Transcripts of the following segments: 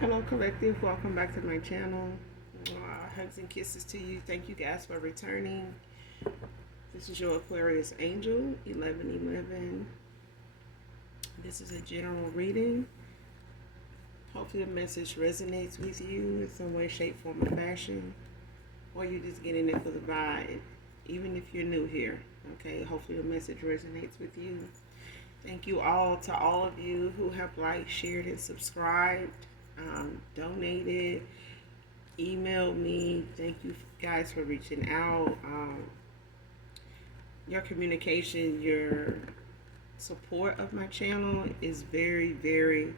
Hello, collective. Welcome back to my channel. Hugs and kisses to you. Thank you guys for returning. This is your Aquarius Angel 1111. This is a general reading. Hopefully, the message resonates with you in some way, shape, form, or fashion, or you're just getting it for the vibe, even if you're new here. Okay, hopefully, the message resonates with you. Thank you all to all of you who have liked, shared, and subscribed, donated, emailed me. Thank you guys for reaching out. Your communication, your support of my channel is very, very,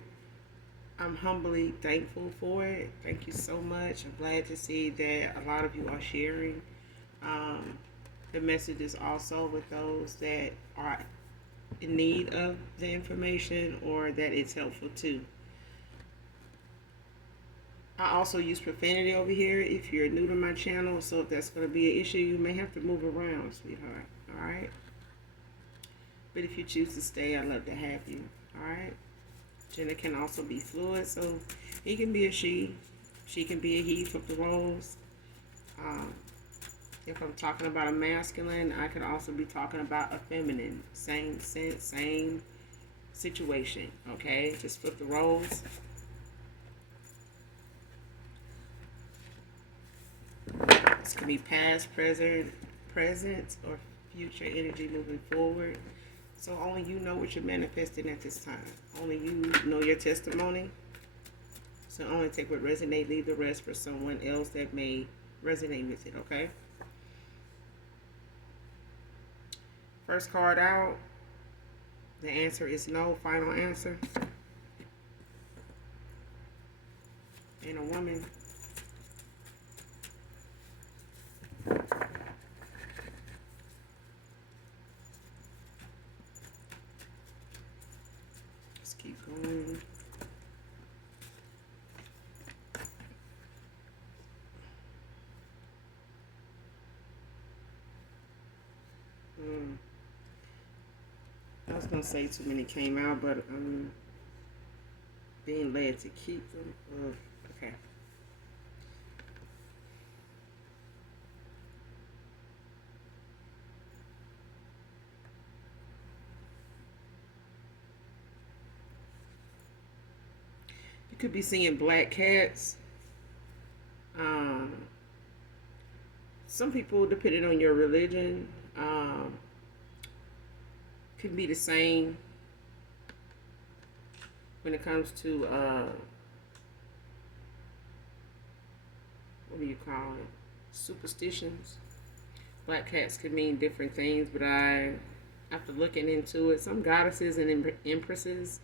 I'm humbly thankful for it. Thank you so much. I'm glad to see that a lot of you are sharing the messages also with those that are in need of the information or that it's helpful too. I also use profanity over here if you're new to my channel, so if that's going to be an issue, you may have to move around, sweetheart. All right? But if you choose to stay, I'd love to have you. All right? Gender can also be fluid, so he can be a she can be a he, flip the roles. If I'm talking about a masculine, I could also be talking about a feminine. Same sense, same situation, okay? Just flip the roles. This could be past, present, or future energy moving forward. So only you know what you're manifesting at this time. Only you know your testimony. So only take what resonates, leave the rest for someone else that may resonate with it, okay? First card out. The answer is no. Final answer. And a woman. Let's keep going. I was going to say too many came out, but I'm being led to keep them. Okay. You could be seeing black cats. Some people, depending on your religion, can be the same when it comes to what do you call it? Superstitions. Black cats could mean different things, but after looking into it, some goddesses and empresses,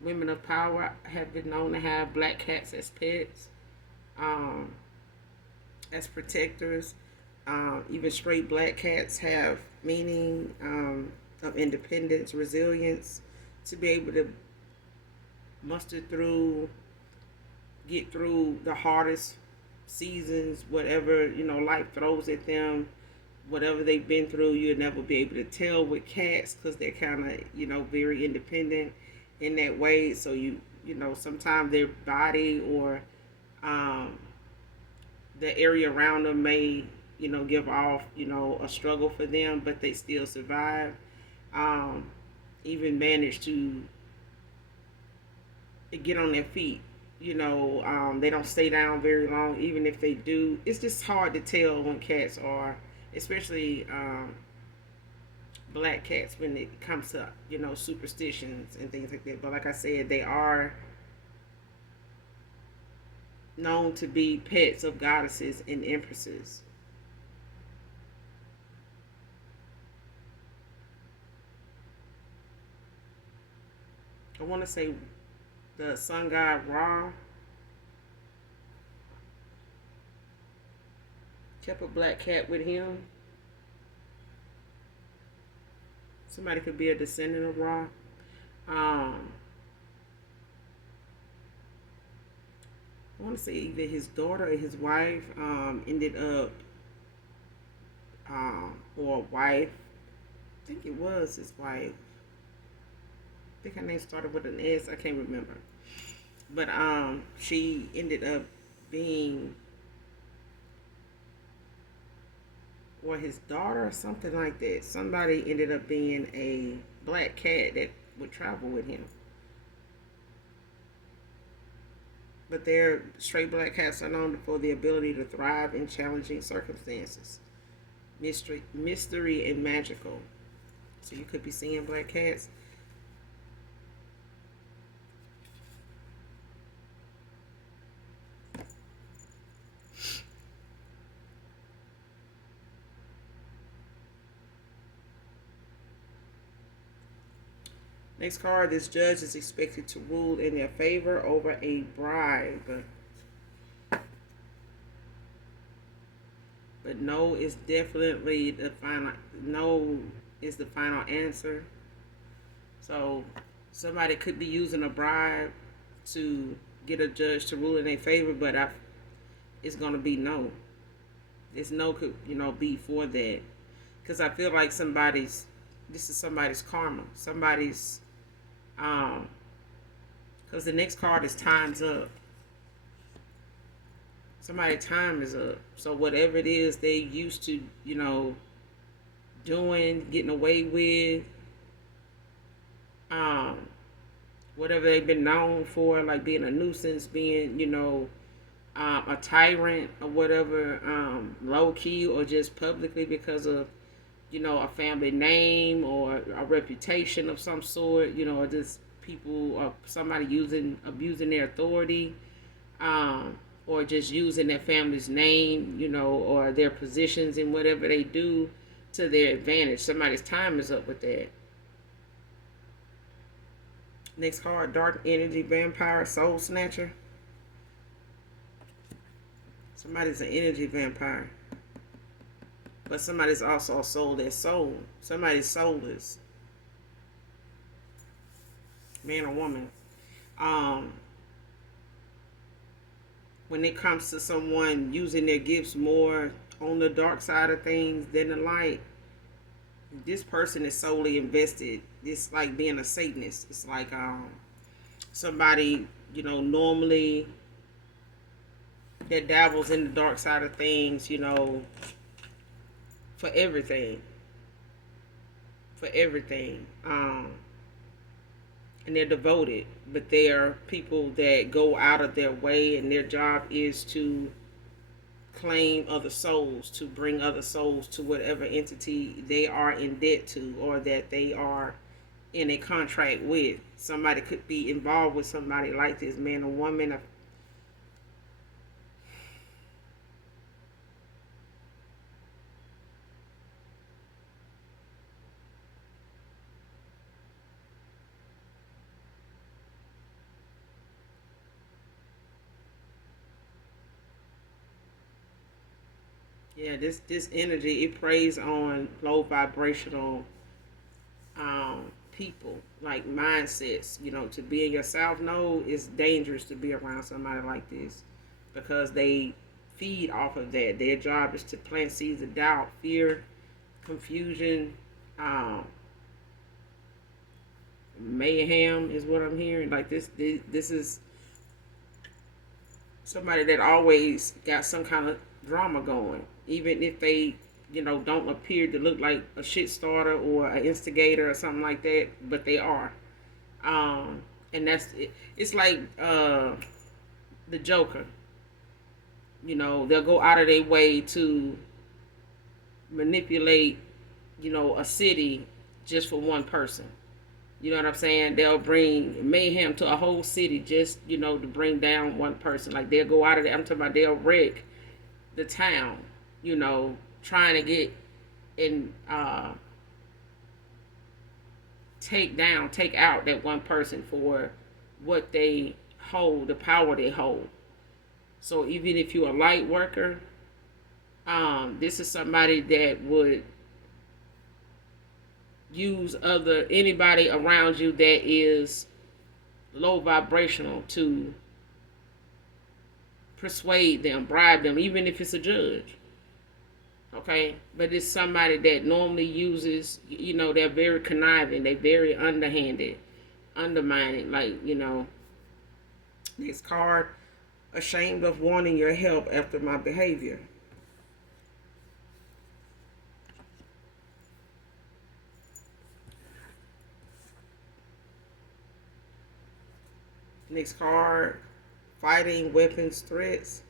women of power, have been known to have black cats as pets, as protectors. Even straight black cats have meaning of independence, resilience, to be able to muster through, get through the hardest seasons, whatever life throws at them. Whatever they've been through, you'll never be able to tell with cats because they're kind of very independent in that way. So sometimes their body or the area around them may give off a struggle for them, but they still survive. Even manage to get on their feet. They don't stay down very long. Even if they do, it's just hard to tell when cats are, especially black cats, when it comes to superstitions and things like that. But like I said, they are known to be pets of goddesses and empresses. I want to say the sun god Ra kept a black cat with him. Somebody could be a descendant of Ra. I want to say either his daughter or his wife ended up, or a wife. I think it was his wife. I think her name started with an S. I can't remember. But she ended up being, or his daughter or something like that. Somebody ended up being a black cat that would travel with him. But their stray black cats are known for the ability to thrive in challenging circumstances. Mystery and magical. So you could be seeing black cats. Next card, this judge is expected to rule in their favor over a bribe. But no is definitely the final. No is the final answer. So somebody could be using a bribe to get a judge to rule in their favor, but it's gonna be no. This no could be for that, because I feel like this is somebody's karma. Somebody's because the next card is time's up. Somebody's time is up. So whatever it is they used to, doing, getting away with, whatever they've been known for, like being a nuisance, being, a tyrant or whatever, low key or just publicly because of, a family name or a reputation of some sort, or just people or somebody abusing their authority, or just using their family's name, or their positions in whatever they do to their advantage. Somebody's time is up with that. Next card, dark energy vampire, soul snatcher. Somebody's an energy vampire. But somebody's also sold their soul. Somebody's soulless. Man or woman. When it comes to someone using their gifts more on the dark side of things than the light, this person is solely invested. It's like being a Satanist. It's like somebody, normally that dabbles in the dark side of things, for everything. For everything. And they're devoted, but they are people that go out of their way, and their job is to claim other souls, to bring other souls to whatever entity they are in debt to, or that they are in a contract with. Somebody could be involved with somebody like this, man or woman. Yeah, this energy, it preys on low vibrational people, like mindsets. To be in your south node is dangerous to be around somebody like this, because they feed off of that. Their job is to plant seeds of doubt, fear, confusion, mayhem is what I'm hearing. Like this is somebody that always got some kind of drama going, even if they don't appear to look like a shit starter or an instigator or something like that, but they are. And that's it. It's like the Joker. They'll go out of their way to manipulate a city just for one person. You know what I'm saying? They'll bring mayhem to a whole city just, to bring down one person. Like, they'll go out of there. I'm talking about they'll wreck the town, trying to get and take out that one person for what they hold, the power they hold. So even if you're a light worker, this is somebody that would use anybody around you that is low vibrational to persuade them, bribe them, even if it's a judge. Okay? But it's somebody that normally uses, they're very conniving, they're very underhanded, undermining, like, Next card, ashamed of wanting your help after my behavior. Next card, fighting weapons threats.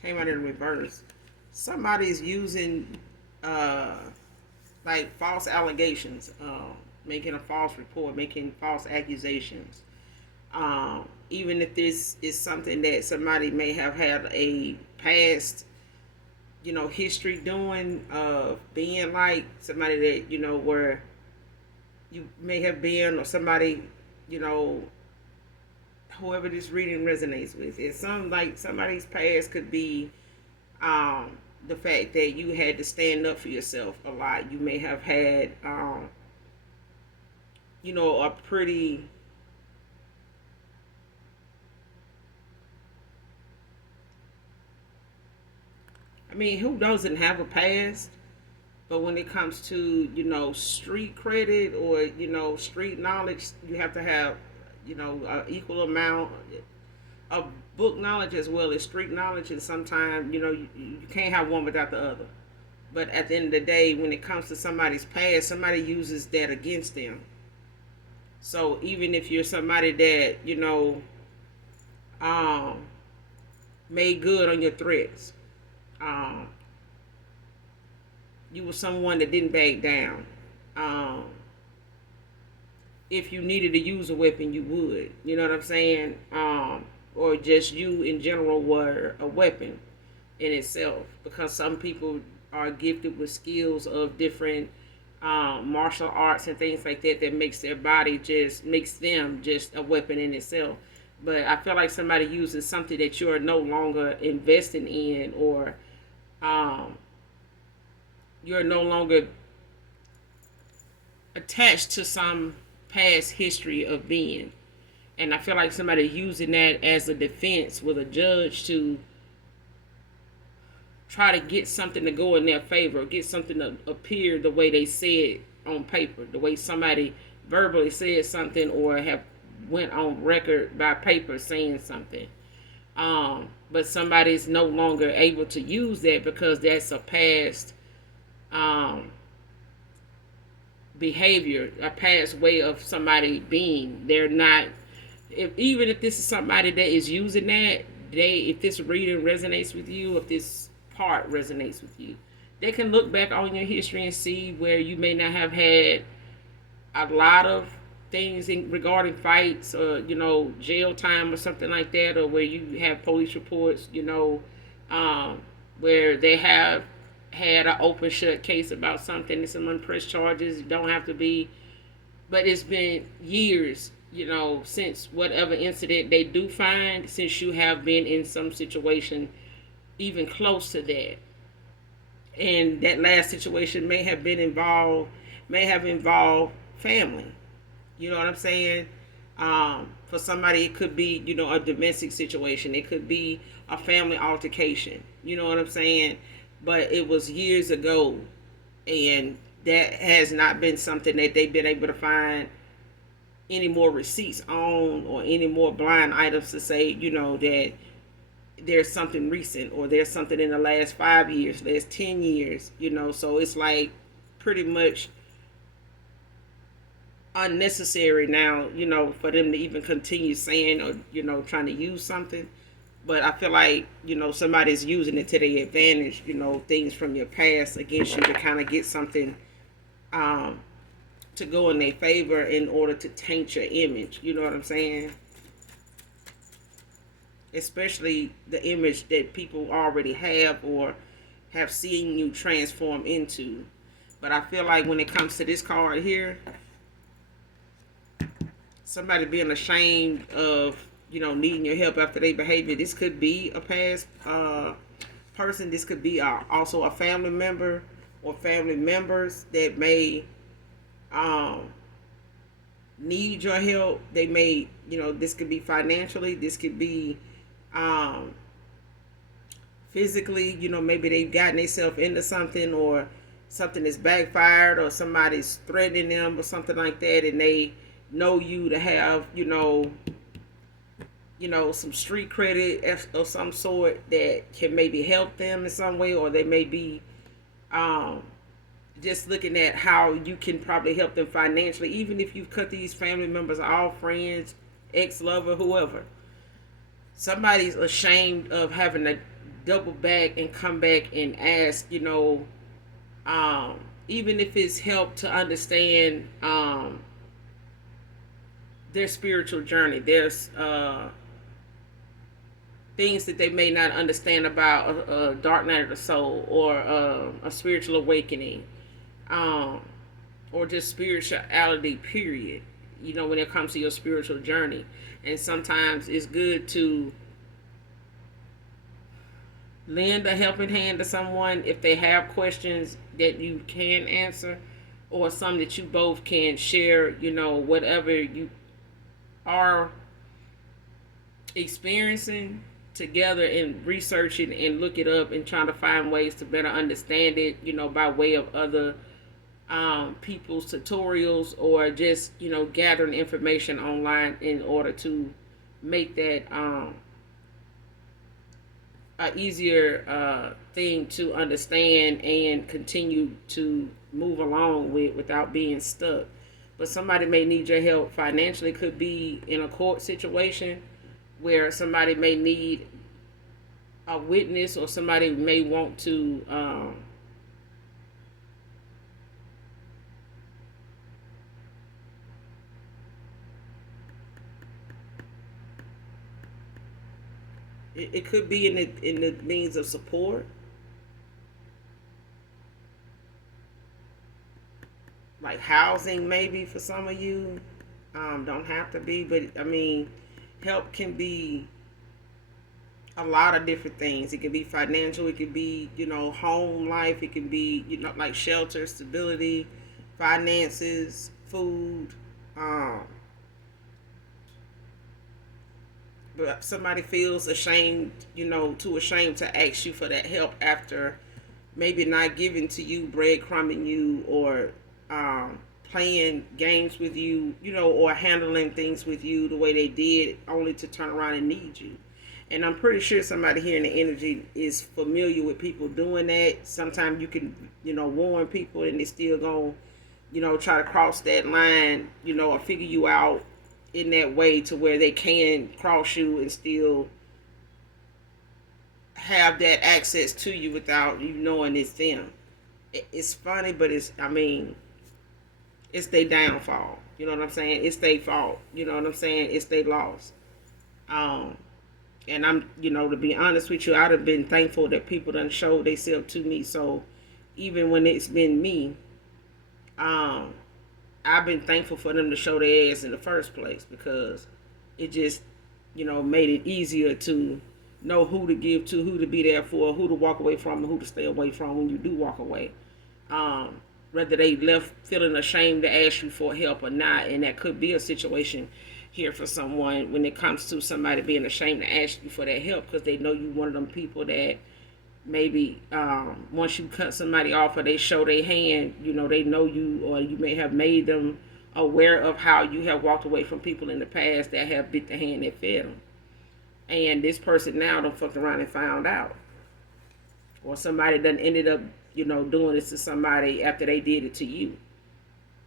Came out in reverse. Somebody's using uh, like false allegations, making a false report, making false accusations. Even if this is something that somebody may have had a past, history doing, being like somebody that, where you may have been, or somebody, you know, whoever this reading resonates with. It's somebody's past could be the fact that you had to stand up for yourself a lot. You may have had, a pretty, I mean, who doesn't have a past? But when it comes to, street credit or, street knowledge, you have to have, an equal amount of book knowledge as well as street knowledge. And sometimes, you can't have one without the other. But at the end of the day, when it comes to somebody's past, somebody uses that against them. So even if you're somebody that, um, made good on your threats, um, you were someone that didn't back down. Um, if you needed to use a weapon, you would. You know what I'm saying? Or just you in general were a weapon in itself, because some people are gifted with skills of different martial arts and things like that makes their body makes them just a weapon in itself. But I feel like somebody uses something that you're no longer investing in, or um, you're no longer attached to some past history of being. And I feel like somebody using that as a defense with a judge to try to get something to go in their favor, get something to appear the way they said on paper, the way somebody verbally said something or have went on record by paper saying something. But somebody's no longer able to use that because that's a past um, behavior, a past way of somebody being. They're not, even if this is somebody that is using that, if this reading resonates with you, if this part resonates with you, they can look back on your history and see where you may not have had a lot of things regarding fights or jail time or something like that, or where you have police reports, where they have had an open shut case about something and some unpressed charges. It don't have to be, but it's been years, since whatever incident they do find, since you have been in some situation even close to that. And that last situation may have involved family. You know what I'm saying? For somebody, it could be, a domestic situation. It could be a family altercation. You know what I'm saying? But it was years ago, and that has not been something that they've been able to find any more receipts on, or any more blind items to say, that there's something recent, or there's something in the last 5 years, last 10 years, so it's like pretty much unnecessary now, for them to even continue saying, or, trying to use something. But I feel like, somebody's using it to their advantage, things from your past against you to kind of get something to go in their favor in order to taint your image. You know what I'm saying? Especially the image that people already have or have seen you transform into. But I feel like when it comes to this card here, somebody being ashamed of, needing your help after their behavior. This could be a past person. This could be also a family member or family members that may need your help. They may, this could be financially. This could be physically, maybe they've gotten themselves into something, or something is backfired, or somebody's threatening them or something like that, and they know you to have, some street credit of some sort that can maybe help them in some way, or they may be um, just looking at how you can probably help them financially, even if you've cut these family members all friends, ex-lover, whoever. Somebody's ashamed of having to double back and come back and ask, um, even if it's help to understand their spiritual journey. There's things that they may not understand about a dark night of the soul, or a spiritual awakening, um, or just spirituality, period. When it comes to your spiritual journey. And sometimes it's good to lend a helping hand to someone if they have questions that you can answer, or some that you both can share, whatever you are experiencing together, and research it and look it up and trying to find ways to better understand it, by way of other people's tutorials, or just, gathering information online in order to make that a easier thing to understand and continue to move along with without being stuck. But somebody may need your help financially. Could be in a court situation where somebody may need a witness, or somebody may want to it could be in the means of support, like housing, maybe for some of you. Don't have to be, but I mean, help can be a lot of different things. It could be financial, it could be, home life, it can be, like shelter, stability, finances, food. Um, but somebody feels ashamed, too ashamed to ask you for that help after maybe not giving to you, breadcrumbing you, or playing games with you, or handling things with you the way they did, only to turn around and need you. And I'm pretty sure somebody here in the energy is familiar with people doing that. Sometimes you can, warn people, and they still go, try to cross that line, or figure you out in that way to where they can cross you and still have that access to you without you knowing it's them. It's funny, but it's their downfall. You know what I'm saying? It's their fault. You know what I'm saying? It's their loss. Um, and I'm, to be honest with you, I'd have been thankful that people done showed themselves to me. So even when it's been me, um, I've been thankful for them to show their ass in the first place, because it just, made it easier to know who to give to, who to be there for, who to walk away from, and who to stay away from when you do walk away. Um, Whether they left feeling ashamed to ask you for help or not, and that could be a situation here for someone when it comes to somebody being ashamed to ask you for that help, because they know you one of them people that maybe once you cut somebody off, or they show their hand, they know you, or you may have made them aware of how you have walked away from people in the past that have bit the hand that fed them. And this person now done fucked around and found out. Or somebody done ended up, doing this to somebody after they did it to you.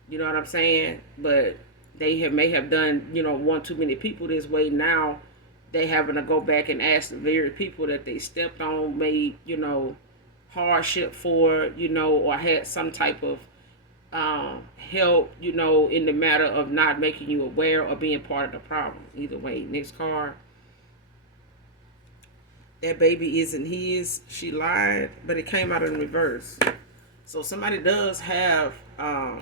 You know what I'm saying? But may have done, one too many people this way. Now they having to go back and ask the very people that they stepped on, made, hardship for, or had some type of help, in the matter of not making you aware or being part of the problem. Either way. Next card. That baby isn't his. She lied, but it came out in reverse. So somebody does have a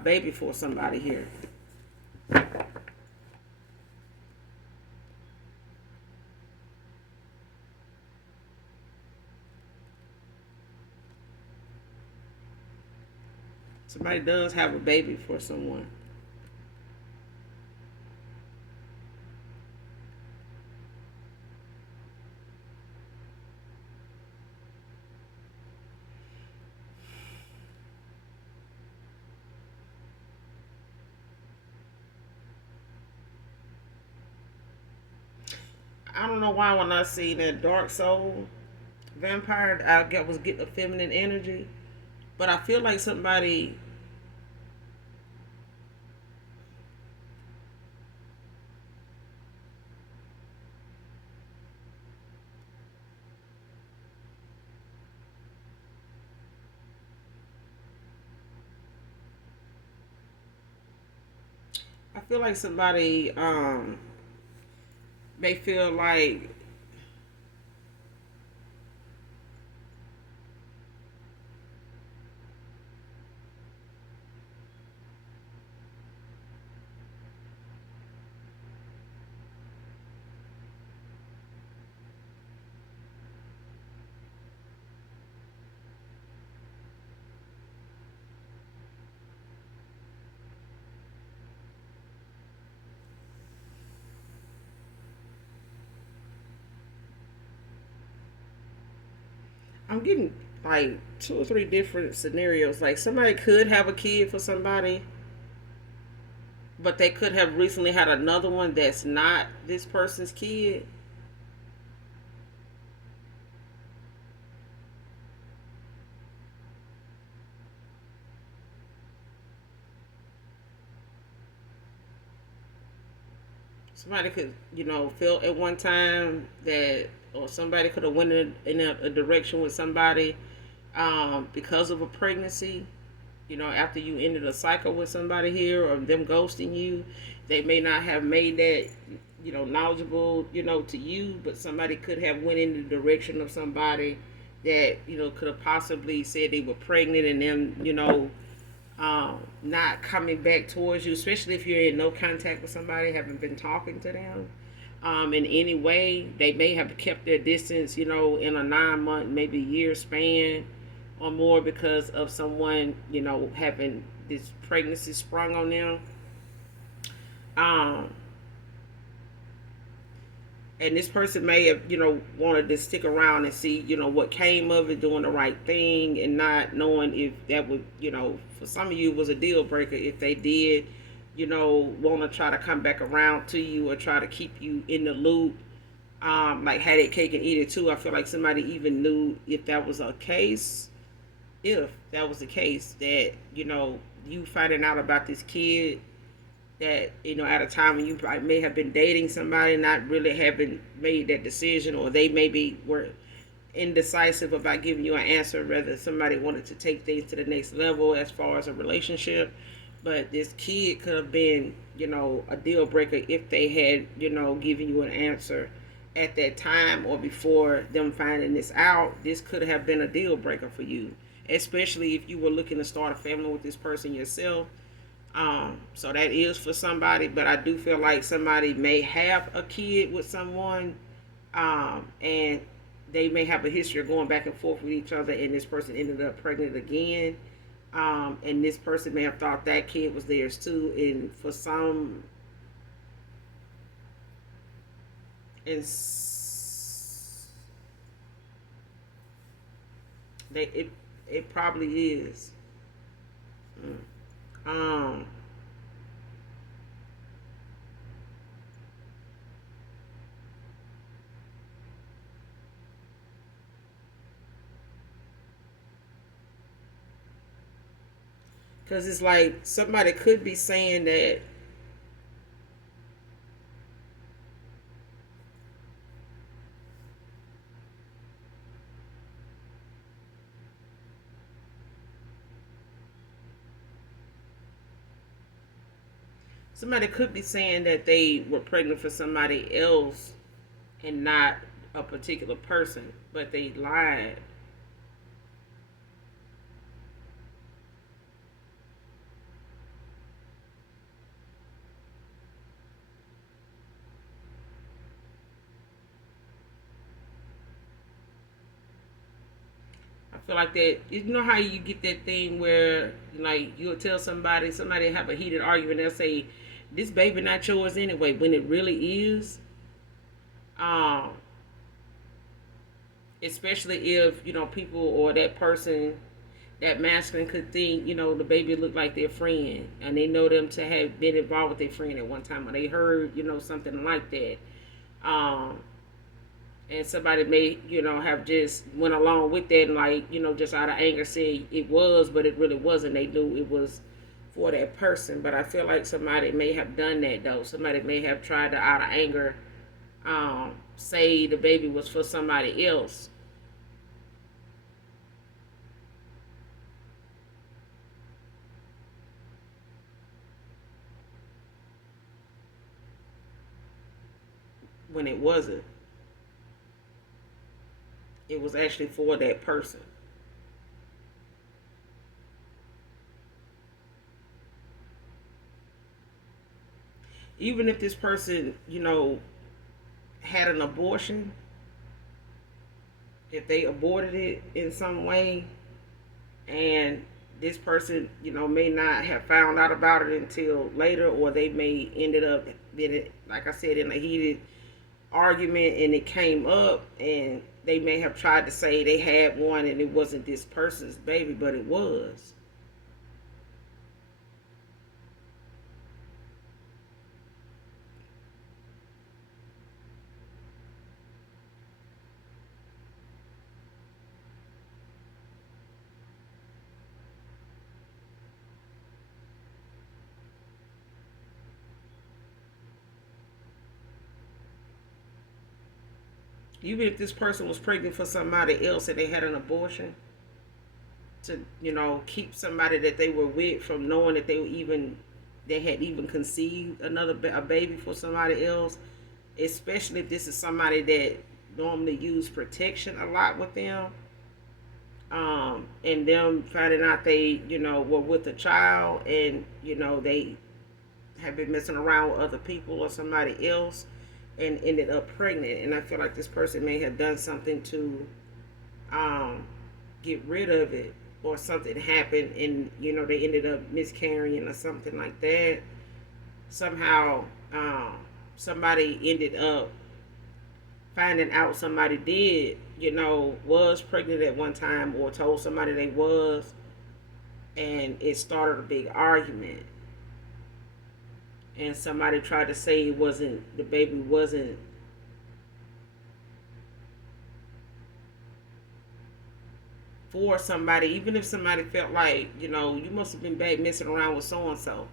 baby for somebody here. Somebody does have a baby for someone. I don't know why when I see that dark soul vampire, I get was getting a feminine energy, but I feel like somebody. I feel like somebody may feel like I'm getting like two or three different scenarios. Like somebody could have a kid for somebody, but they could have recently had another one that's not this person's kid. Somebody could, feel at one time that, or somebody could have went in a direction with somebody because of a pregnancy. After you ended a cycle with somebody here or them ghosting you, they may not have made that, knowledgeable, to you, but somebody could have went in the direction of somebody that, could have possibly said they were pregnant and then, not coming back towards you, especially if you're in no contact with somebody, haven't been talking to them in any way. They may have kept their distance, in a 9 month, maybe year span or more because of someone, having this pregnancy sprung on them. Um, and this person may have, wanted to stick around and see, what came of it, doing the right thing, and not knowing if that would, for some of you was a deal breaker if they did, want to try to come back around to you or try to keep you in the loop. Like had it cake and eat it too. I feel like somebody even knew if that was a case, if that was the case, that you finding out about this kid that at a time when you may have been dating somebody, not really having made that decision, or they maybe were indecisive about giving you an answer, whether somebody wanted to take things to the next level as far as a relationship. But this kid could have been, a deal breaker if they had, given you an answer at that time or before them finding this out. This could have been a deal breaker for you, especially if you were looking to start a family with this person yourself. So that is for somebody, but I do feel like somebody may have a kid with someone, and they may have a history of going back and forth with each other, and this person ended up pregnant again. And this person may have thought that kid was theirs too, and for some, and it probably is. Mm. Um, because it's like somebody could be saying that they were pregnant for somebody else and not a particular person, but they lied. I feel like that. You know how you get that thing where, like, you'll tell somebody have a heated argument, they'll say, "This baby not yours anyway," when it really is. Um, Especially if people or that person, that masculine could think the baby looked like their friend, and they know them to have been involved with their friend at one time, or they heard something like that. And somebody may, have just went along with that and like, just out of anger said it was, but it really wasn't. They knew it was for that person. But I feel like somebody may have done that though. Somebody may have tried to, out of anger, say the baby was for somebody else. When it wasn't. It was actually for that person. Even if this person, had an abortion, if they aborted it in some way, and this person, may not have found out about it until later, or they may ended up in it, like I said, in a heated argument, and it came up, and they may have tried to say they had one and it wasn't this person's baby, but it was. Even if this person was pregnant for somebody else and they had an abortion, to keep somebody that they were with from knowing that they had even conceived a baby for somebody else, especially if this is somebody that normally use protection a lot with them, and them finding out they were with a child, and they have been messing around with other people or somebody else and ended up pregnant. And I feel like this person may have done something to um, get rid of it, or something happened and they ended up miscarrying or something like that. Somehow, somebody ended up finding out somebody did, was pregnant at one time, or told somebody they was, and it started a big argument. And somebody tried to say it wasn't, the baby wasn't for somebody, even if somebody felt like, you must have been back messing around with so and so.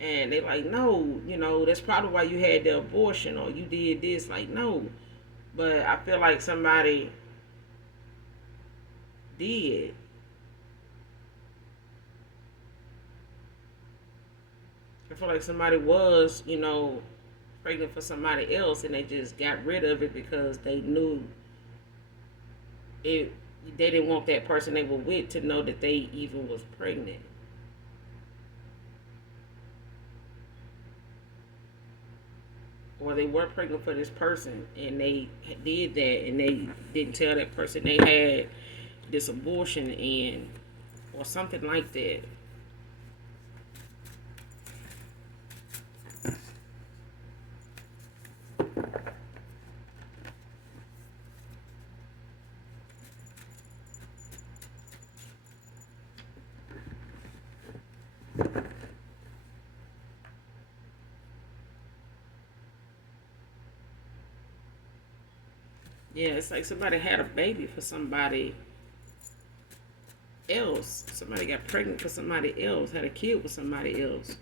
And they like, no, that's probably why you had the abortion, or you did this. Like, no. But I feel like somebody did. I feel like somebody was, pregnant for somebody else, and they just got rid of it because they knew it. They didn't want that person they were with to know that they even was pregnant. Or they were pregnant for this person and they did that, and they didn't tell that person they had this abortion in, or something like that. Yeah, it's like somebody had a baby for somebody else. Somebody got pregnant for somebody else, had a kid with somebody else.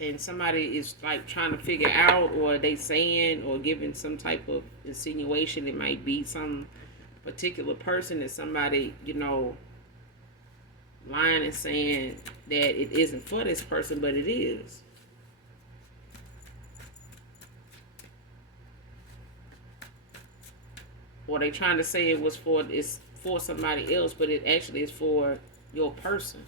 And somebody is like trying to figure out, or they saying or giving some type of insinuation it might be some particular person, that somebody, lying and saying that it isn't for this person, but it is. Or they trying to say it's for somebody else, but it actually is for your person.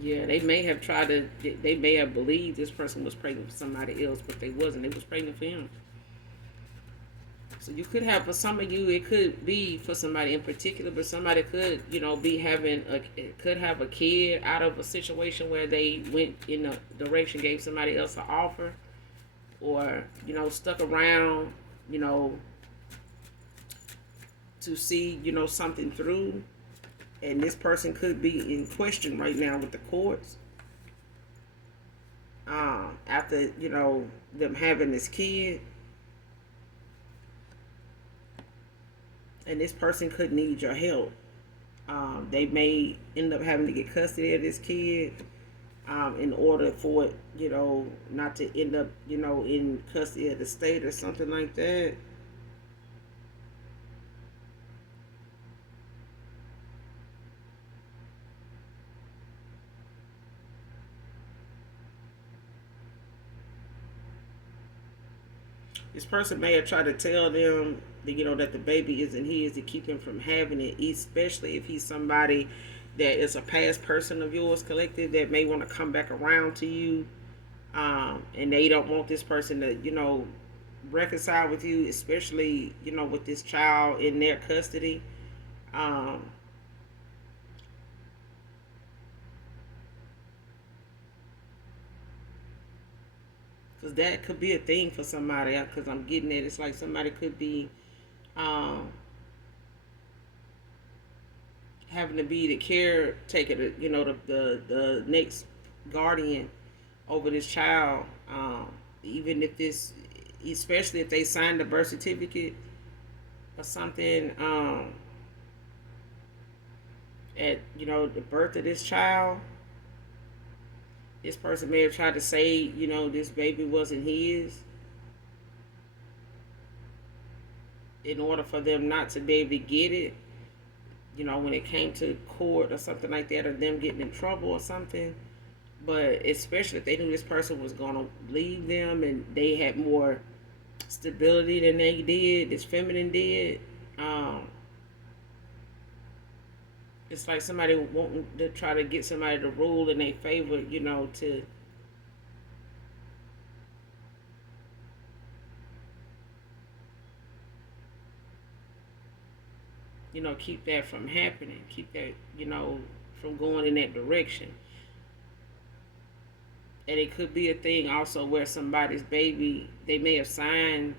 Yeah, they may have tried to. They may have believed this person was pregnant for somebody else, but they wasn't. They was pregnant for him. So you could have, for some of you, it could be for somebody in particular, but somebody could, be having could have a kid out of a situation where they went in a direction, gave somebody else an offer, or stuck around, you know, to see, something through. And this person could be in question right now with the courts. After, them having this kid. And this person could need your help. They may end up having to get custody of this kid in order for it, not to end up, in custody of the state or something like that. This person may have tried to tell them that, that the baby isn't his to keep him from having it, especially if he's somebody that is a past person of yours, collective, that may want to come back around to you. And they don't want this person to, reconcile with you, especially, with this child in their custody. Because that could be a thing for somebody. Because I'm getting it. It's like somebody could be having to be the caretaker, the next guardian over this child. Even if this, especially if they signed a birth certificate or something at, the birth of this child. This person may have tried to say, this baby wasn't his in order for them not to be able to get it, when it came to court or something like that, or them getting in trouble or something. But especially if they knew this person was going to leave them and they had more stability than they did, this feminine did. It's like somebody wanting to try to get somebody to rule in their favor, to keep that from happening, keep that, from going in that direction. And it could be a thing also where somebody's baby, they may have signed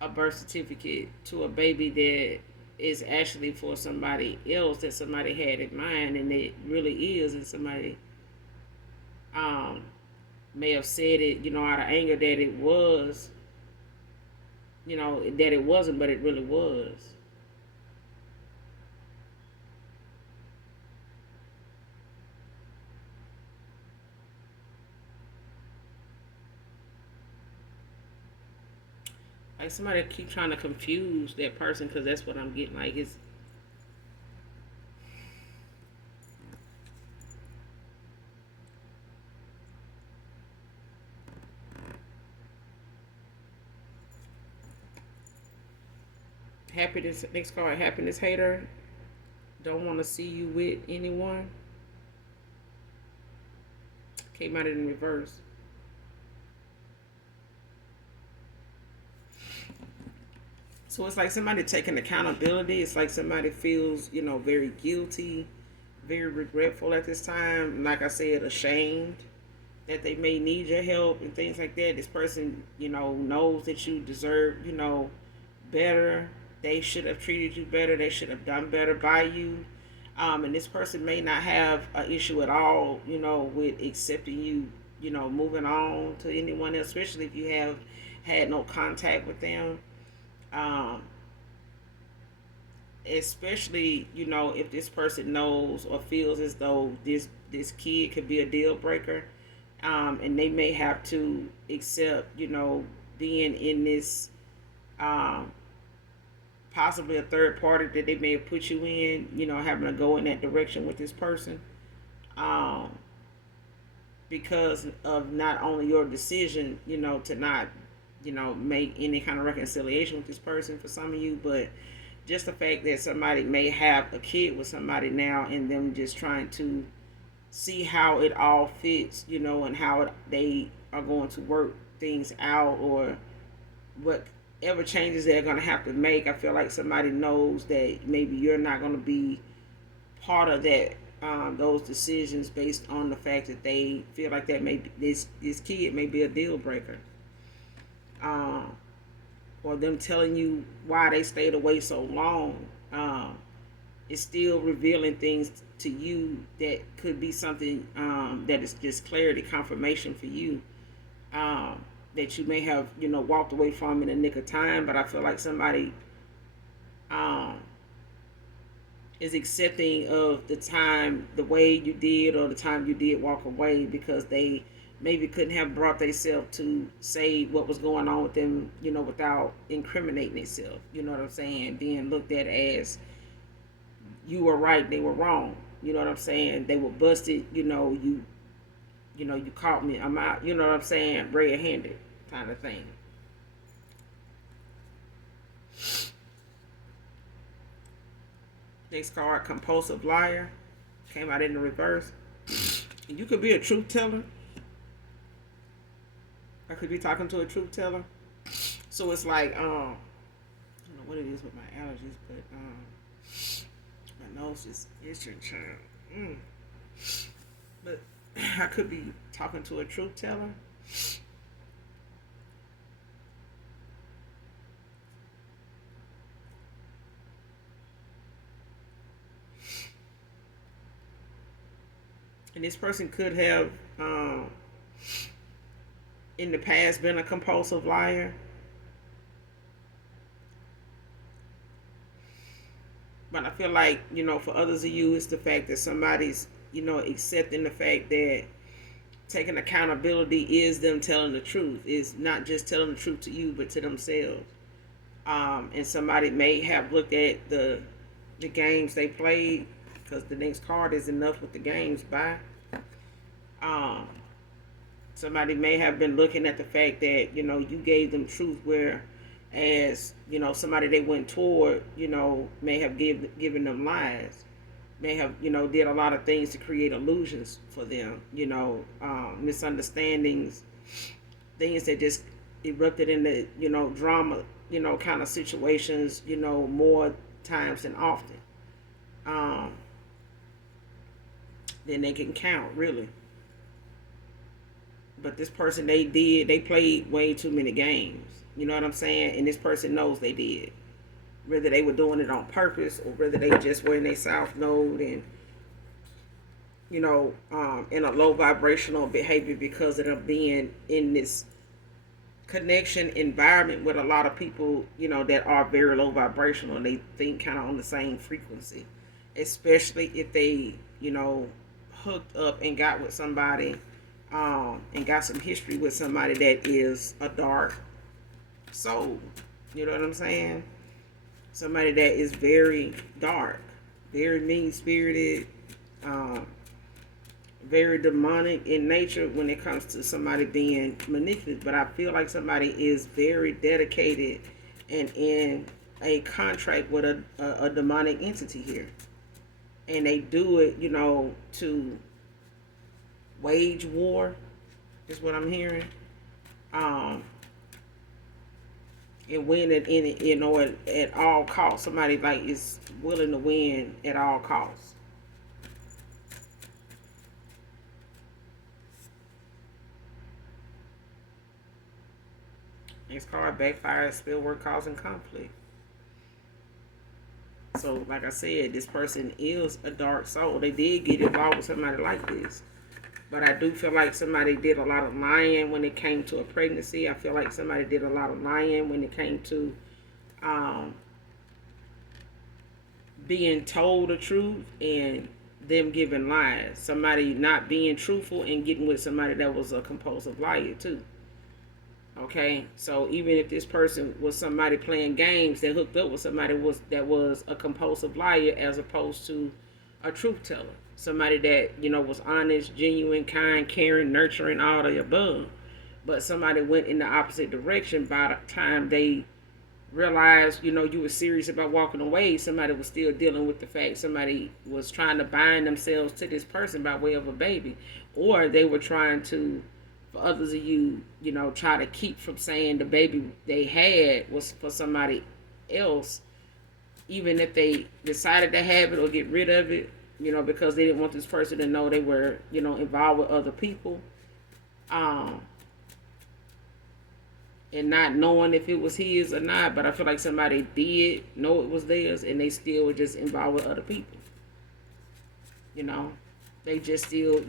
a birth certificate to a baby that is actually for somebody else that somebody had in mind, and it really is, and somebody may have said it, out of anger that it was, that it wasn't, but it really was. Like somebody keep trying to confuse that person, because that's what I'm getting. Like it's happiness. Next card, happiness hater. Don't want to see you with anyone. Came out in reverse. So it's like somebody taking accountability. It's like somebody feels, very guilty, very regretful at this time. Like I said, ashamed that they may need your help and things like that. This person, knows that you deserve, better. They should have treated you better. They should have done better by you. And this person may not have an issue at all, with accepting you, moving on to anyone else, especially if you have had no contact with them. Um, Especially, if this person knows or feels as though this kid could be a deal breaker, and they may have to accept, being in this, um, possibly a third party that they may have put you in, having to go in that direction with this person, um, because of not only your decision, to not, make any kind of reconciliation with this person for some of you, but just the fact that somebody may have a kid with somebody now, and them just trying to see how it all fits, and how they are going to work things out, or whatever changes they're going to have to make. I feel like somebody knows that maybe you're not going to be part of that, those decisions, based on the fact that they feel like that this kid may be a deal breaker. Um, or them telling you why they stayed away so long, is still revealing things to you that could be something that is just clarity, confirmation for you, that you may have, walked away from in a nick of time. But I feel like somebody um, is accepting of the time, the way you did, or the time you did walk away, because they maybe couldn't have brought themselves to say what was going on with them, without incriminating themselves. You know what I'm saying? Being looked at as you were right, they were wrong. You know what I'm saying? They were busted. You caught me. I'm out. You know what I'm saying? Red-handed kind of thing. Next card, compulsive liar, came out in the reverse. You could be a truth teller. I could be talking to a truth teller. So it's like, I don't know what it is with my allergies, but my nose is itching, child. But I could be talking to a truth teller. And this person could have, in the past, been a compulsive liar. But I feel like, for others of you, it's the fact that somebody's, accepting the fact that taking accountability is them telling the truth. It's not just telling the truth to you, but to themselves. And somebody may have looked at the games they played, because the next card is enough with the games. Bye. Somebody may have been looking at the fact that, you gave them truth, whereas, somebody they went toward, may have given them lies, may have, did a lot of things to create illusions for them, misunderstandings, things that just erupted into, drama, kind of situations, more times than often. Then they can count, really. But this person, they played way too many games. You know what I'm saying? And this person knows they did. Whether they were doing it on purpose, or whether they just were in their south node and, in a low vibrational behavior, because of them being in this connection environment with a lot of people, that are very low vibrational, and they think kind of on the same frequency. Especially if they, hooked up and got with somebody, and got some history with somebody that is a dark soul. You know what I'm saying? Somebody that is very dark, very mean-spirited, very demonic in nature when it comes to somebody being manipulative. But I feel like somebody is very dedicated and in a contract with a demonic entity here. And they do it, to wage war, is what I'm hearing. And win it at all costs. Somebody like is willing to win at all costs. Next card, backfire, spill work, causing conflict. So, like I said, this person is a dark soul. They did get involved with somebody like this. But I do feel like somebody did a lot of lying when it came to a pregnancy. I feel like somebody did a lot of lying when it came to being told the truth and them giving lies. Somebody not being truthful and getting with somebody that was a compulsive liar too. Okay, so even if this person was somebody playing games that hooked up with somebody that was a compulsive liar, as opposed to a truth teller, somebody that was honest, genuine, kind, caring, nurturing, all the above, but somebody went in the opposite direction. By the time they realized you were serious about walking away, somebody was still dealing with the fact somebody was trying to bind themselves to this person by way of a baby, or they were trying to, for others of you, try to keep from saying the baby they had was for somebody else, even if they decided to have it or get rid of it, because they didn't want this person to know they were, involved with other people. and not knowing if it was his or not. But I feel like somebody did know it was theirs, and they still were just involved with other people. You know, they just still,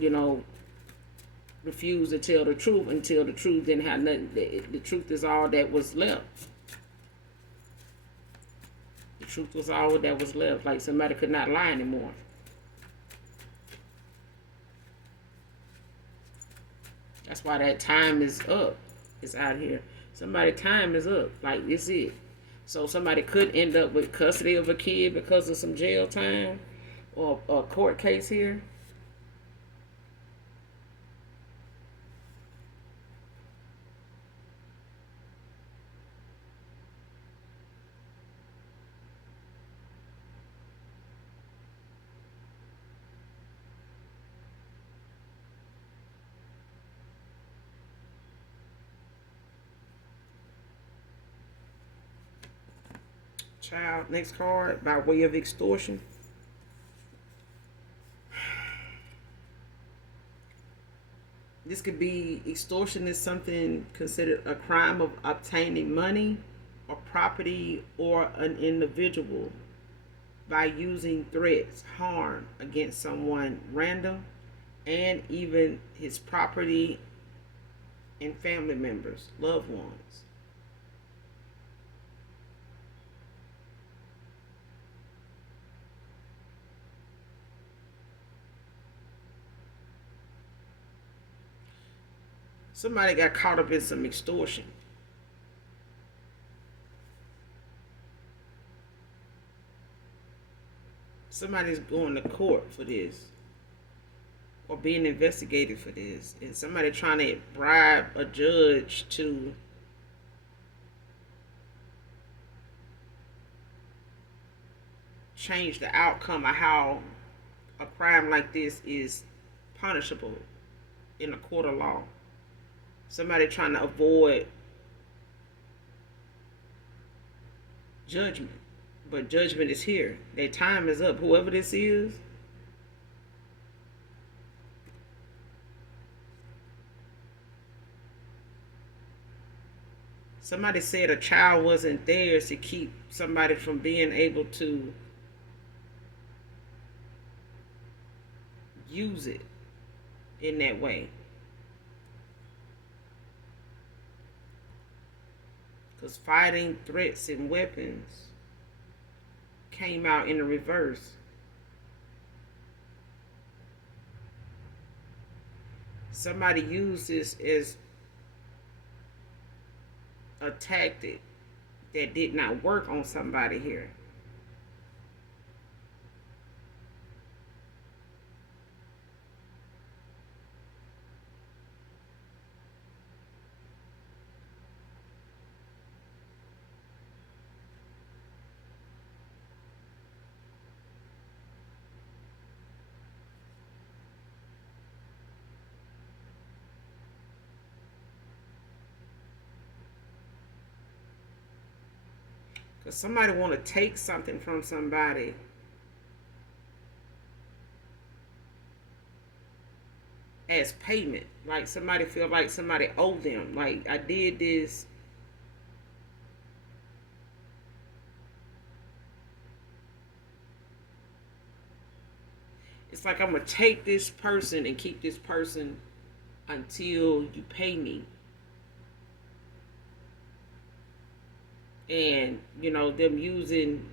refused to tell the truth until the truth didn't have nothing. The truth is all that was left. The truth was all that was left. Like somebody could not lie anymore. That's why that time is up. It's out here. Somebody's time is up. Like, this is it. So somebody could end up with custody of a kid because of some jail time or a court case here. Child, next card, by way of extortion. This could be, extortion is something considered a crime of obtaining money or property or an individual by using threats, harm against someone random, and even his property and family members, loved ones. Somebody got caught up in some extortion. Somebody's going to court for this or being investigated for this. And somebody trying to bribe a judge to change the outcome of how a crime like this is punishable in a court of law. Somebody trying to avoid judgment. But judgment is here. Their time is up. Whoever this is, somebody said a child wasn't there to keep somebody from being able to use it in that way. Because fighting, threats, and weapons came out in the reverse. Somebody used this as a tactic that did not work on somebody here. Because somebody want to take something from somebody as payment. Like somebody feel like somebody owe them. Like, I did this. It's like I'm going to take this person and keep this person until you pay me. And, them using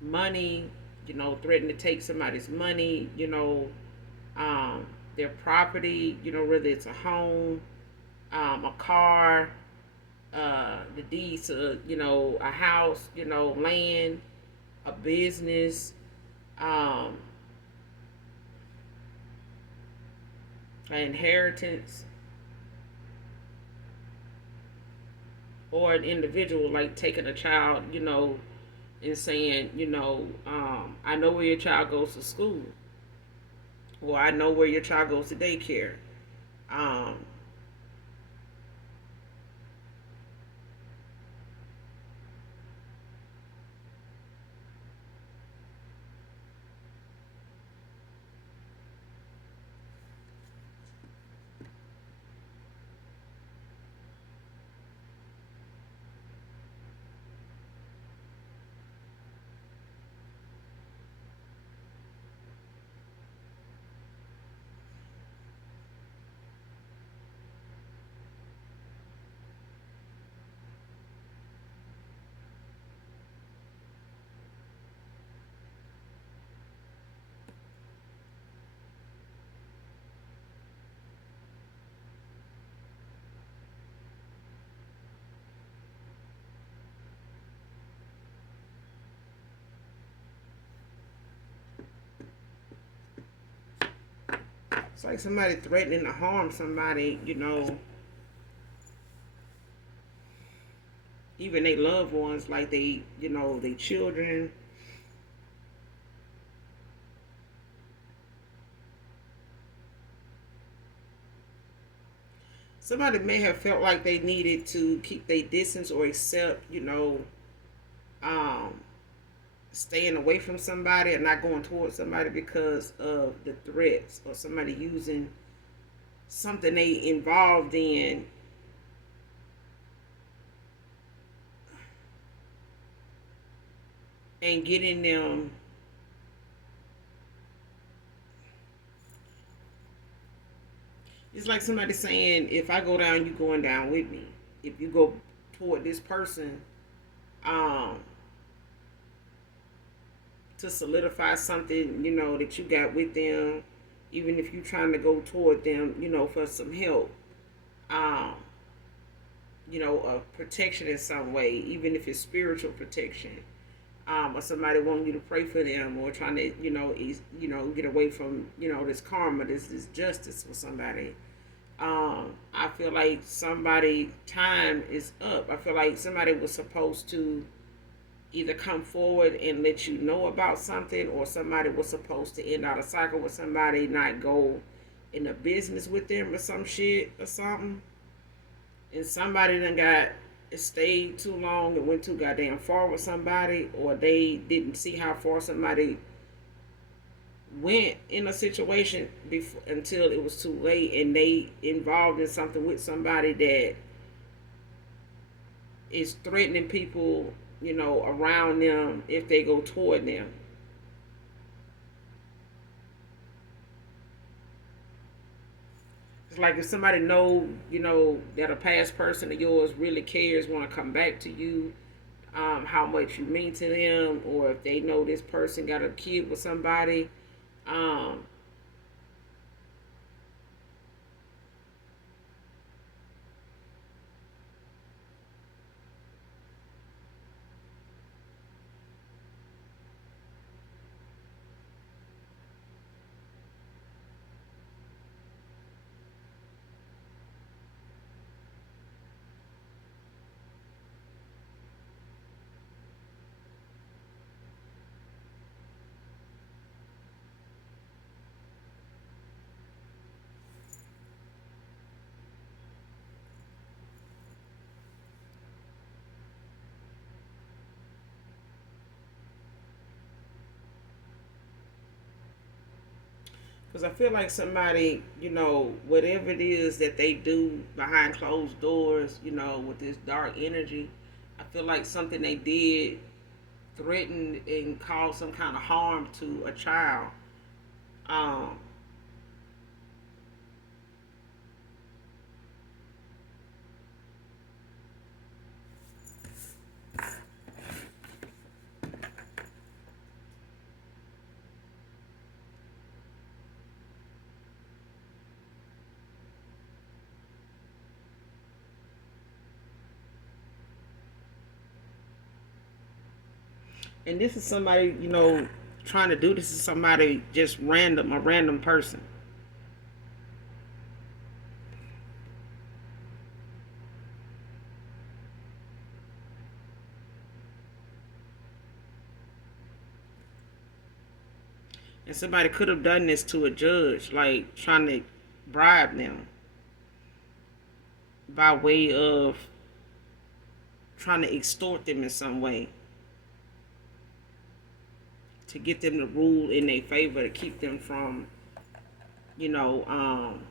money, threatening to take somebody's money, their property, whether it's a home, a car, the deeds to, a house, land, a business, an inheritance, or an individual, like taking a child, and saying, I know where your child goes to school, or I know where your child goes to daycare. It's like somebody threatening to harm somebody, even they loved ones, like they children. Somebody may have felt like they needed to keep their distance or accept, um, staying away from somebody and not going towards somebody because of the threats or somebody using something they involved in and getting them. It's like somebody saying, if I go down, you going down with me. If you go toward this person, um, to solidify something, that you got with them, even if you're trying to go toward them, for some help, um, protection in some way, even if it's spiritual protection, or somebody wanting you to pray for them, or trying to, get away from, this karma, this justice for somebody. I feel like somebody time is up. I feel like somebody was supposed to either come forward and let you know about something, or somebody was supposed to end out a cycle with somebody, not go in a business with them or some shit or something. And somebody done got stayed too long and went too goddamn far with somebody, or they didn't see how far somebody went in a situation before, until it was too late, and they involved in something with somebody that is threatening people, around them if they go toward them. It's like if somebody know, that a past person of yours really cares, want to come back to you, how much you mean to them, or if they know this person got a kid with somebody, um, because I feel like somebody, whatever it is that they do behind closed doors, with this dark energy, I feel like something they did threatened and caused some kind of harm to a child. Um, and this is somebody, trying to do this is somebody just random, a random person. And somebody could have done this to a judge, like trying to bribe them by way of trying to extort them in some way to get them to rule in their favor, to keep them from, you know, um,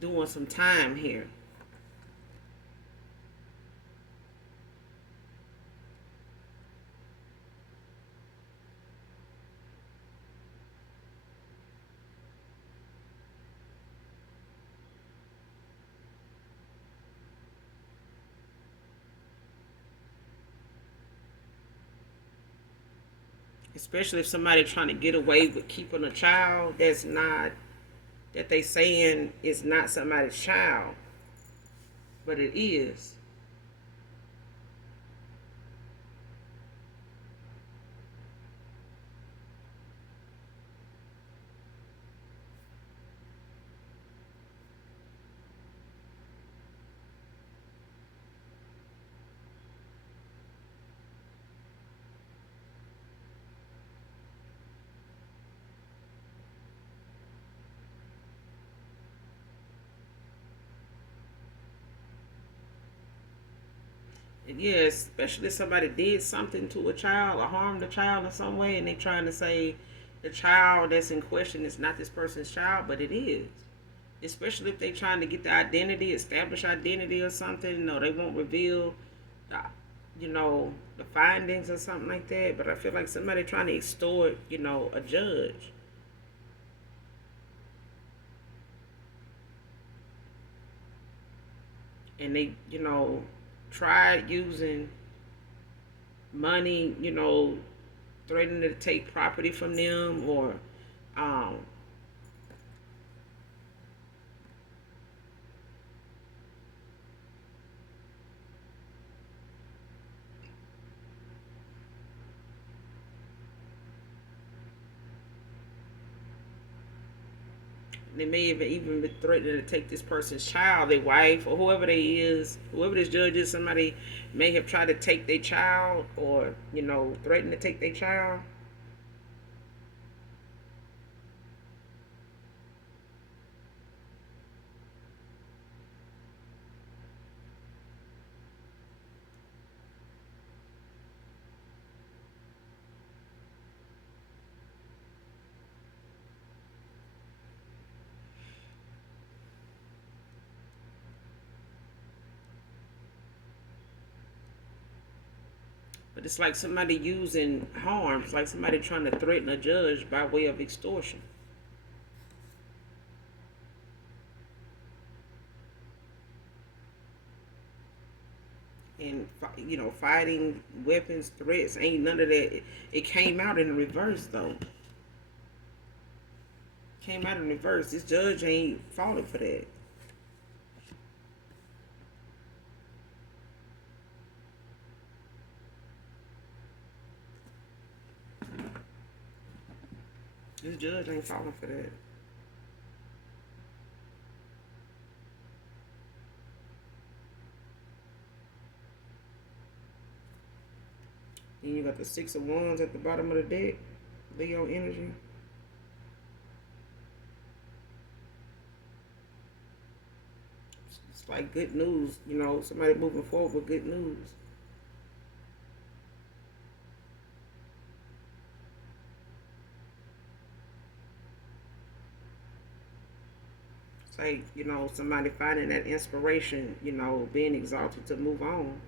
doing some time here. Especially if somebody trying to get away with keeping a child that's not, that they saying is not somebody's child, but it is. And yeah, especially if somebody did something to a child or harmed a child in some way, and they trying to say the child that's in question is not this person's child, but it is. Especially if they trying to get the identity, establish identity or something. No, they won't reveal, the, the findings or something like that. But I feel like somebody trying to extort, a judge. And they, tried using money, threatening to take property from them or um, they may have even been threatening to take this person's child, their wife, or whoever they is, whoever this judge is. Somebody may have tried to take their child, or threatened to take their child. But it's like somebody using harm. It's like somebody trying to threaten a judge by way of extortion. And fighting weapons, threats, ain't none of that. It came out in reverse though. Came out in reverse. This judge ain't falling for that. This judge ain't falling for that. Then you got the Six of Wands at the bottom of the deck. Leo energy. It's like good news. Somebody moving forward with good news. It's like, somebody finding that inspiration, being exalted to move on.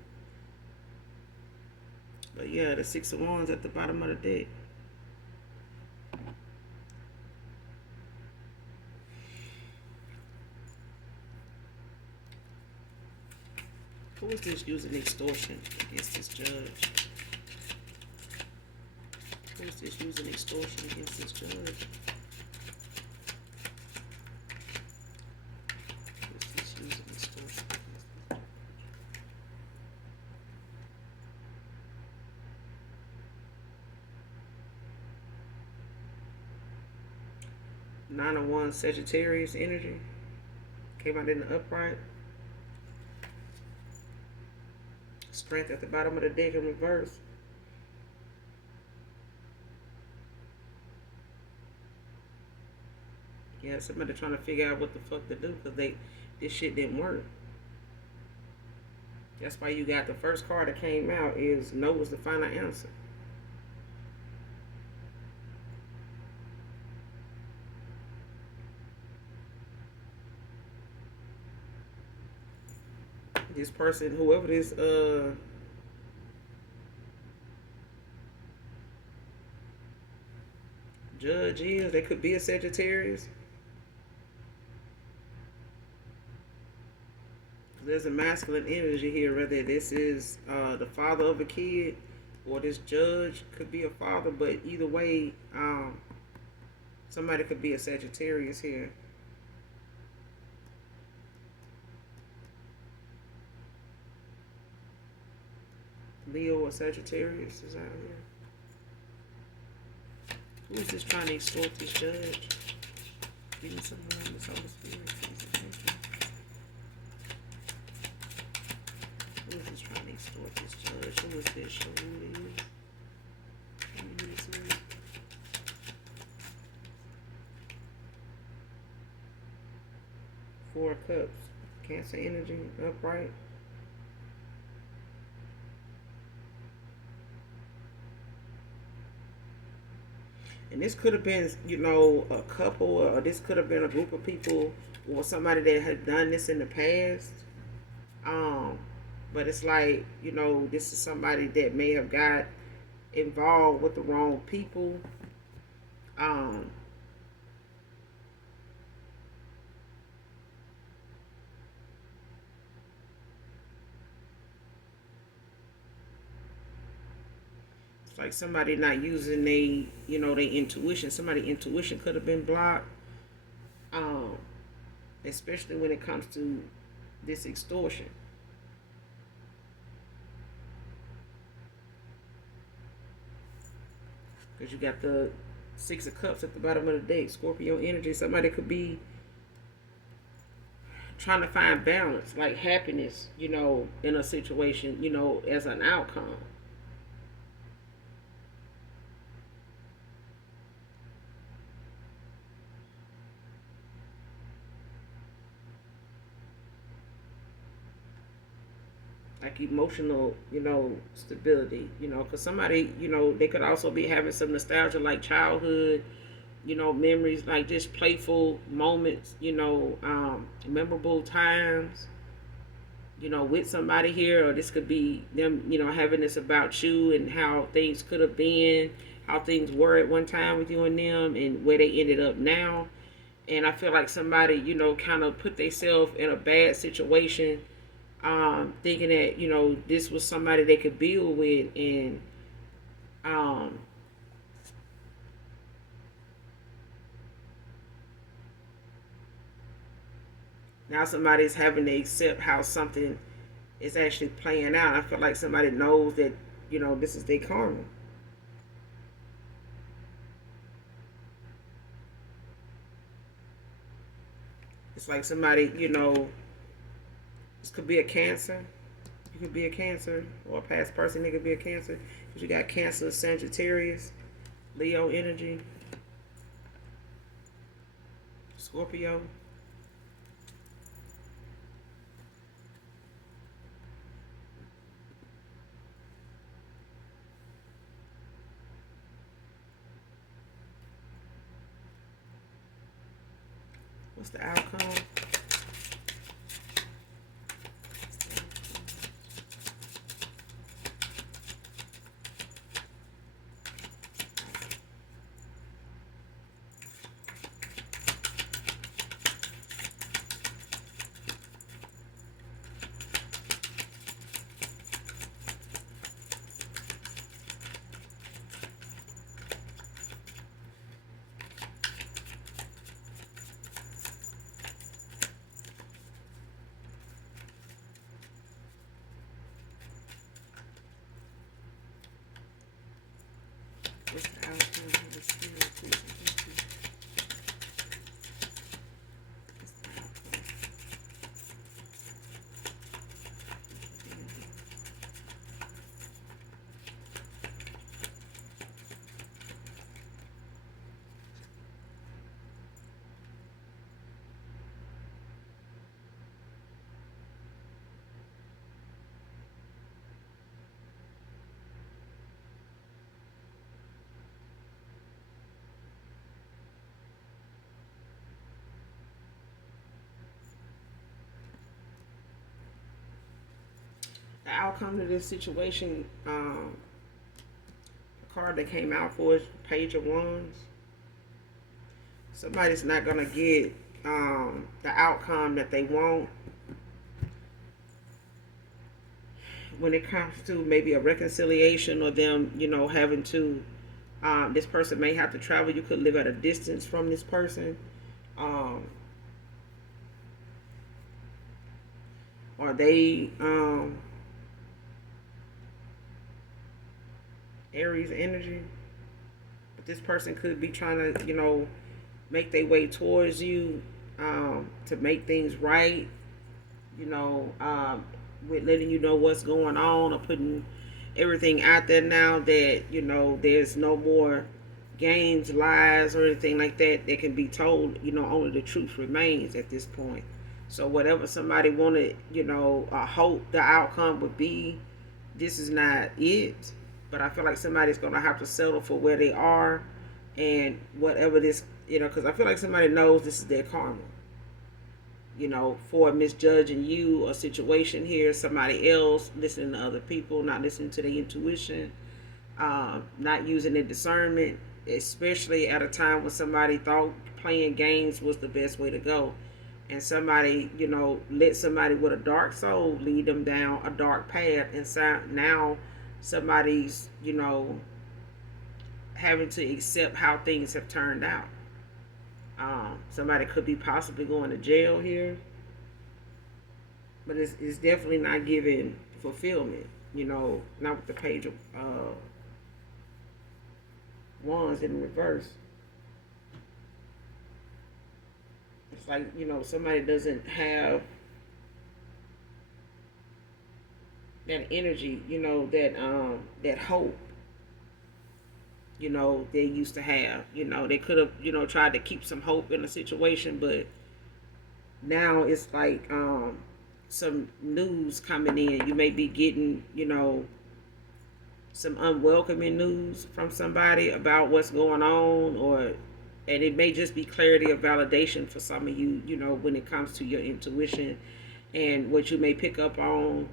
But yeah, the Six of Wands at the bottom of the deck. Who is this using extortion against this judge? Who is this using extortion against this judge? Who is this using extortion against this judge? Nine of Wands, Sagittarius energy. Came out in the upright. Strength at the bottom of the deck in reverse. Yeah, somebody trying to figure out what the fuck to do because this shit didn't work. That's why you got the first card that came out is no was the final answer. This person, whoever this judge is, they could be a Sagittarius. There's a masculine energy here, whether this is the father of a kid or this judge could be a father, but either way, somebody could be a Sagittarius here. Leo or Sagittarius is out here. Who is this trying to extort this judge? Give me some more this Holy Spirit. Who is this trying to extort this judge? Who is this? Show who it is. Four of Cups. Cancer energy, upright. And this could have been, you know, a couple, or this could have been a group of people, or somebody that had done this in the past. Um, but it's like, you know, this is somebody that may have got involved with the wrong people. Um, it's like somebody not using they, you know, their intuition. Somebody intuition could have been blocked. Um, Especially when it comes to this extortion. Because you got the Six of Cups at the bottom of the deck, Scorpio energy. Somebody could be trying to find balance, like happiness, you know, in a situation, you know, as an outcome. Like emotional, you know, stability, you know, because somebody, you know, they could also be having some nostalgia, like childhood, you know, memories, like just playful moments, you know, memorable times, you know, with somebody here, or this could be them, you know, having this about you and how things could have been, how things were at one time with you and them, and where they ended up now. And I feel like somebody, you know, kind of put themselves in a bad situation, thinking that, you know, this was somebody they could build with, and um, now somebody's having to accept how something is actually playing out. I feel like somebody knows that, you know, this is their karma. It's like somebody, you know, this could be a Cancer. You could be a Cancer, or a past person. It could be a Cancer. Because you got Cancer, Sagittarius, Leo energy, Scorpio. What's the outcome? What's the outcome of the spirit? The outcome of this situation, the card that came out for is Page of Wands. Somebody's not gonna get the outcome that they want when it comes to maybe a reconciliation, or them, you know, having to. This person may have to travel. You could live at a distance from this person, um, or they Aries energy. But this person could be trying to, you know, make their way towards you, to make things right, you know, with letting you know what's going on, or putting everything out there now that, you know, there's no more games, lies, or anything like that that can be told. You know, only the truth remains at this point. So whatever somebody wanted, you know, hope the outcome would be, this is not it. But I feel like somebody's gonna have to settle for where they are, And whatever this, because I feel like somebody knows this is their karma, for misjudging you or situation here, somebody else, listening to other people, not listening to their intuition, not using their discernment, especially at a time when somebody thought playing games was the best way to go. And somebody, let somebody with a dark soul lead them down a dark path. And so now somebody's, having to accept how things have turned out. Somebody could be possibly going to jail here, but it's definitely not giving fulfillment. Not with the page of wands in reverse. It's like somebody doesn't have that energy, that hope, they used to have. They could have, tried to keep some hope in the situation, but now it's like some news coming in. You may be getting, some unwelcoming news from somebody about what's going on, and it may just be clarity of validation for some of you, when it comes to your intuition and what you may pick up on,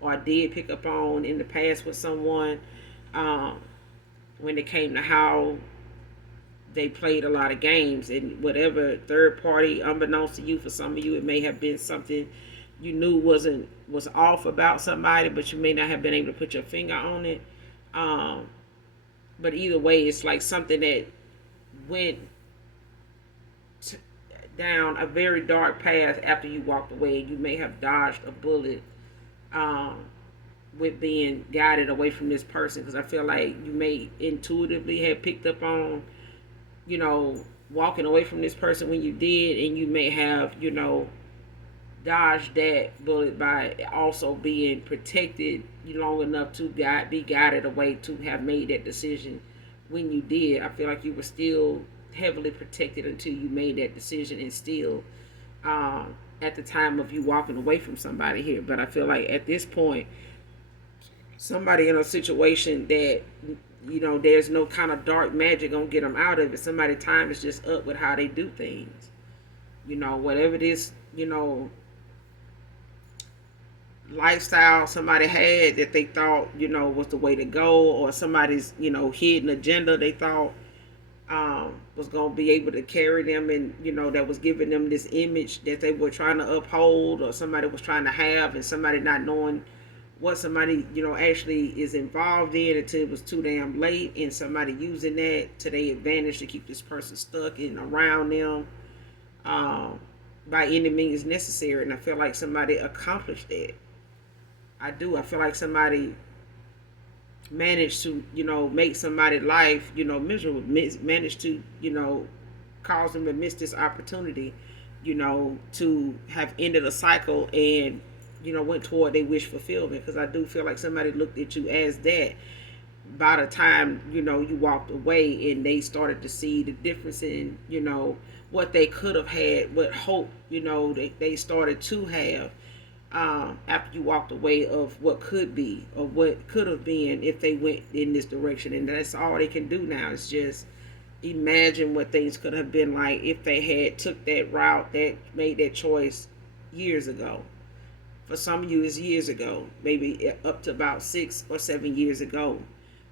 or did pick up on in the past with someone, when it came to how they played a lot of games, and whatever third party, unbeknownst to you, for some of you, it may have been something you knew was off about somebody, but you may not have been able to put your finger on it. But either way, it's like something that went down a very dark path after you walked away. You may have dodged a bullet with being guided away from this person, because I feel like you may intuitively have picked up on, walking away from this person when you did, and you may have, dodged that bullet by also being protected long enough to be guided away to have made that decision when you did. I feel like you were still heavily protected until you made that decision, and still at the time of you walking away from somebody here. But I feel like at this point, somebody in a situation that there's no kind of dark magic gonna get them out of it. Somebody's time is just up with how they do things. Whatever it is, lifestyle somebody had that they thought, was the way to go, or somebody's, hidden agenda they thought was going to be able to carry them, and, that was giving them this image that they were trying to uphold, or somebody was trying to have, and somebody not knowing what somebody, actually is involved in until it was too damn late, and somebody using that to their advantage to keep this person stuck and around them by any means necessary. And I feel like somebody accomplished that. I do. I feel like somebody managed to, make somebody's life, miserable, managed to, cause them to miss this opportunity, to have ended a cycle and, went toward their wish fulfillment. Because I do feel like somebody looked at you as that by the time, you walked away, and they started to see the difference in, what they could have had, what hope, they started to have. After you walked away, of what could be or what could have been if they went in this direction. And that's all they can do now, is just imagine what things could have been like if they had took that route, that made that choice years ago. For some of you, it's years ago, maybe up to about 6 or 7 years ago.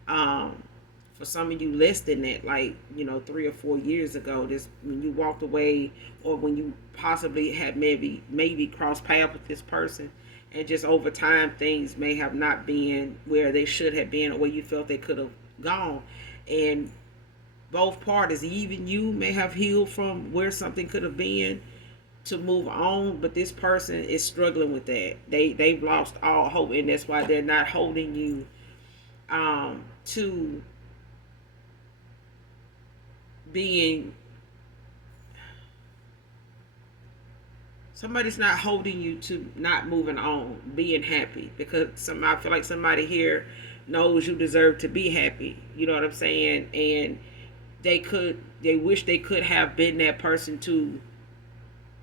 For some of you, less than that, like 3 or 4 years ago. This, when you walked away, or when you possibly had maybe crossed paths with this person, and just over time things may have not been where they should have been, or where you felt they could have gone. And both parties, even you, may have healed from where something could have been to move on, but this person is struggling with that. They've lost all hope, and that's why they're not holding you to being, somebody's not holding you to not moving on, being happy, because I feel like somebody here knows you deserve to be happy. You know what I'm saying? And they wish they could have been that person to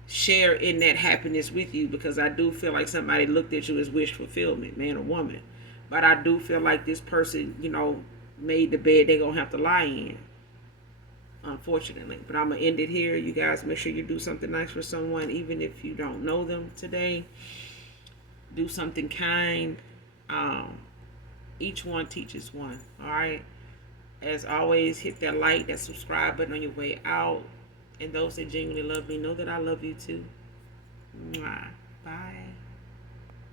share in that happiness with you, because I do feel like somebody looked at you as wish fulfillment, man or woman. But I do feel like this person, made the bed they're gonna have to lie in. unfortunately. But I'm going to end it here. You guys make sure you do something nice for someone, even if you don't know them today. Do something kind. Each one teaches one. All right. As always, hit that like, that subscribe button on your way out. And those that genuinely love me know that I love you too. Mwah.